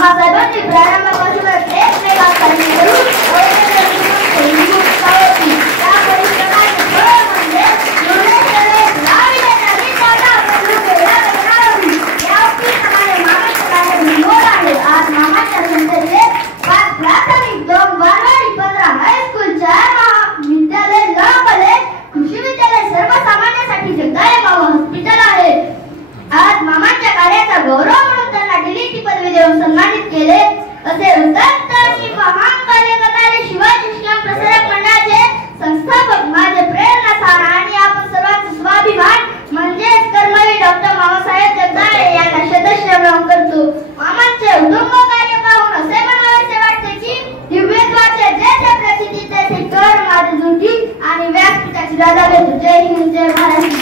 मामासाहेबांनी प्रारंभापासूनच एक मेगा कार्य करून आज मामाच्या संस्थेत 5 प्राथमिक 2 बालवाडी 15 हायस्कूल 4 महाविद्यालय लॉ कॉलेज कृषी विद्यालय सर्वसामान्यांसाठी जगदाळे मामा हॉस्पिटल आहे। आज मामाच्या कार्याचा गौरव म्हणून त्यांना डीलिटी पदवी देऊन सन्मानित केले। असे उदात्त अशी महान कार्य करणारे शिवाजी शिक्षण प्रसारक मंडळाचे संस्थापक माझे प्रेरणास्थान आणि आपण सर्वांचे स्वाभिमान म्हणजेच कर्मवीर डॉक्टर मामासाहेब जगदाळे यांना शतशः करतो। मामांचे उदुंब कार्य पाहून असे म्हणावेसे वाटते की दिव्यत्वाचे जे प्रसिद्धी तेथे कर माझे झुंटी आणि व्यासपीठाची दादा भेटू। जय हिंद, जय महाराष्ट्र।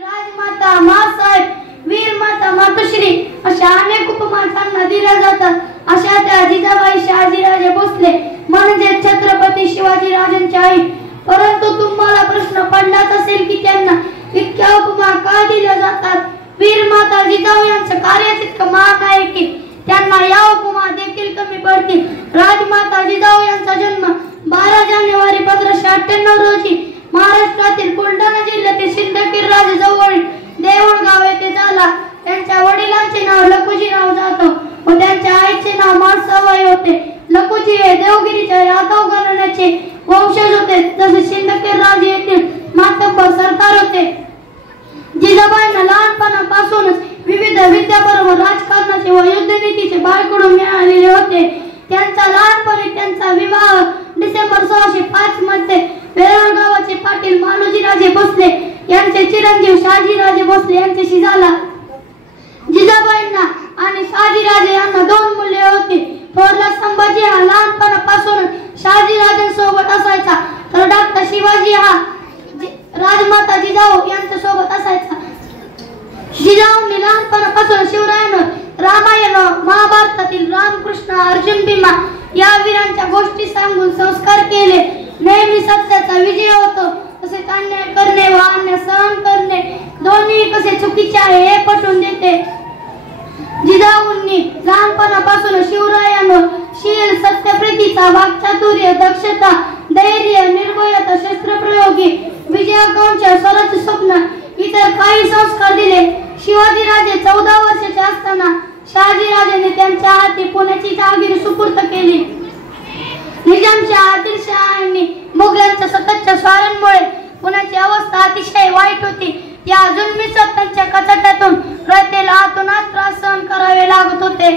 राजमाता मासाहेब, वीर माता मातोश्री अशा अनेक उपमा त्यांना दिल्या जातात। अशा त्या जिजाबाई शहाजीराजे भोसले म्हणजे छत्रपती शिवाजीराजांची आई। परंतु तुम्हाला प्रश्न पडलाच असेल की त्यांना इतक्या उपमा का दिल्या जातात। वीर माता जिजाऊ यांचं कार्य इतकं महान आहे की त्यांना या उपमा देखील कमी पडतील। राजमाता जिजाऊ यांचा जन्म 12 जानेवारी 1598 रोजी महाराष्ट्रातील बुलढाणा जिल्ह्यातील सिंदखेड राजाजवळ देऊळगाव येथे झाला। त्यांच्या वडिलांचे नाव लखुजीराव जाधव व त्यांच्या आईचे नाव माळसाबाई होते। लखुजी हे देवगिरीच्या यादव घराण्याचे वंशज होते, जसे सिंदखेड राजे येथील मातब्बर सरकार होते। जिजाबाईंना लहानपणापासूनच विविध विद्याबरोबर राजकारणाचे व युद्धनीतीचे बाळकडून मिळालेले होते। त्यांचा लहानपणी त्यांचा विवाह डिसेंबर 1605 मध्ये वेरूळ गावाचे पाटील मालोजीराजे भोसले यांचे चिरंजीव शहाजीराजे भोसले यांच्याशी झाला। जिजाबाईंना आणि शहाजीराजे यांना 2 मुले होती। थोरला संभाजी हा लहानपणापासून शहाजीराजांसोबत असायचा, तर डॉक्टर शिवाजी हा राजमाता जिजाऊ यांच्या सोबत असायचा। जिजाऊंनी लहानपणापासून शिवरायांवर रामायण महाभारतातील रामकृष्ण अर्जुन भीमा या वीरांच्या गोष्टी सांगून संस्कार केले। नेहमी सत्याचा विजय होतो, तसेच अन्याय करणे व अन्याय सहन करणे दोन्ही कसे चुकीचे आहे हे पटवून देते। जिजाऊंनी लहानपणापासून शिवरायांवर शील, सत्यप्रीतीचा, वाक्चातुर्य, दक्षता, धैर्य, निर्भयता, शस्त्रप्रयोगी, विजयाकांक्षा, स्वराज्य स्वप्न इतर काही संस्कार दिले। शिवाजीराजे 14 वर्षाचे असताना शहाजीराजांनी त्यांच्या हाती पुण्याची जहागीर सुपूर्द केली। निजामच्या आदिलशहांनी मुघलांच्या सततच्या स्वारांमुळे पुण्याची अवस्था अतिशय वाईट होती। त्या जुलमी सत्तांच्या कचाट्यातून प्रत्येला आतोनात त्रास सहन करावे लागत होते।